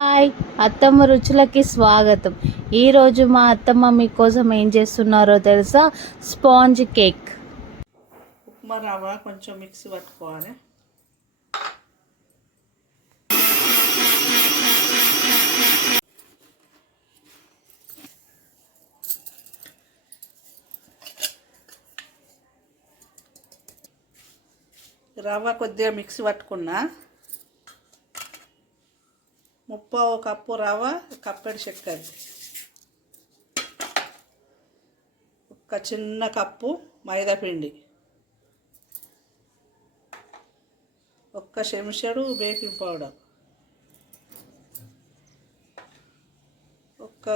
Hi అత్తమ్మ రుచులకి స్వాగతం. ఈరోజు మా అత్తమ్మ మీకోసం ఏం చేస్తున్నారో తెలుసా? Sponge cake. ఉప్మా రవ్వ కొంచెం మిక్సీ పట్టుకోవాలి. రవ్వ కొద్దిగా మిక్సీ పట్టుకున్నా. ముప్పావు కప్పు రవ్వ కప్పెడు చక్కెర ఒక చిన్న కప్పు మైదాపిండి ఒక్క చెంచాడు బేకింగ్ పౌడర్. ఒక్క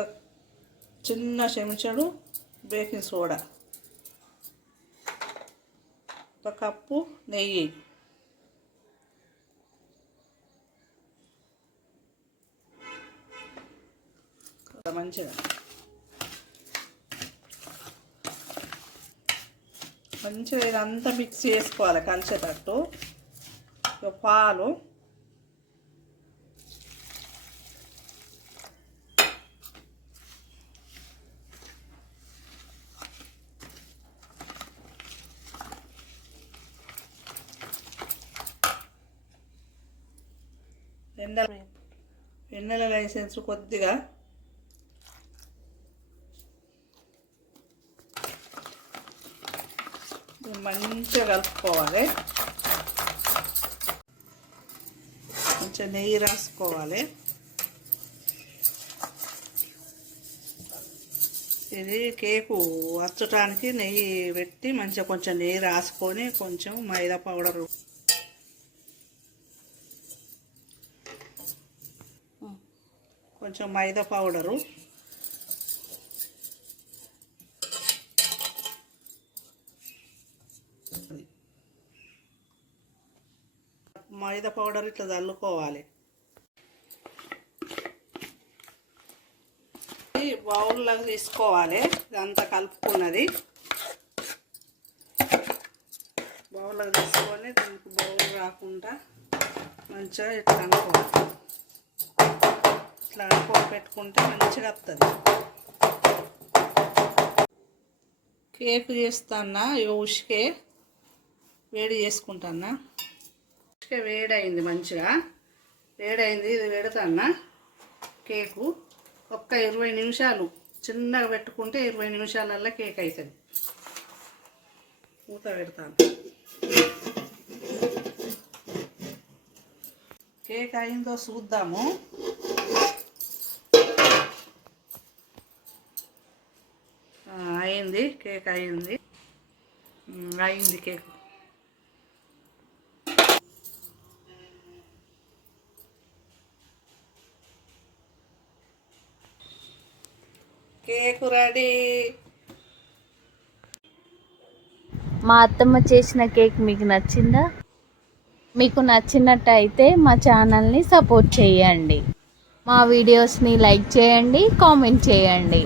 చిన్న చెంచాడు బేకింగ్ సోడా. ఒక కప్పు నెయ్యి. మంచిగా. మంచిగా ఇదంతా మిక్స్ చేసుకోవాలి కలిసేటట్టు పాలు. వెన్నెల వెన్నెల లైసెన్స్ కొద్దిగా మంచిగా కలుపుకోవాలి. కొంచెం నెయ్యి రాసుకోవాలి. ఇది కేకు వచ్చటానికి నెయ్యి పెట్టి మంచిగా కొంచెం నెయ్యి రాసుకొని కొంచెం మైదా పౌడర్. కొంచెం మైదా పౌడరు. మైదా పౌడర్ ఇట్లా చల్లుకోవాలి. బౌల్లోకి తీసుకోవాలి. ఇదంతా కలుపుకున్నది. బౌల్లో తీసుకొని దీనికి బౌల్ రాకుండా మంచిగా ఇట్లా అనుకోవాలి. ఇట్లా అనుకో పెట్టుకుంటే మంచిగా వస్తుంది కేక్ చేస్తానా ఇక ఉషికే వేడి చేసుకుంటానా వేడైంది మంచిగా. వేడైంది ఇది పెడతానా కేకు. ఒక్క ఇరవై నిమిషాలు చిన్నగా పెట్టుకుంటే ఇరవై నిమిషాలల్లో కేక్ అవుతుంది మూత పెడతాను కేక్ అయిందో చూద్దాము. అయింది కేక్ అయింది. అయింది కేక్. కేక్ రెడీ మా అత్తమ్మ చేసిన కేక్ మీకు నచ్చిందా? మీకు నచ్చినట్టయితే మా ఛానల్ని సపోర్ట్ చేయండి. మా వీడియోస్ని లైక్ చేయండి కామెంట్ చేయండి.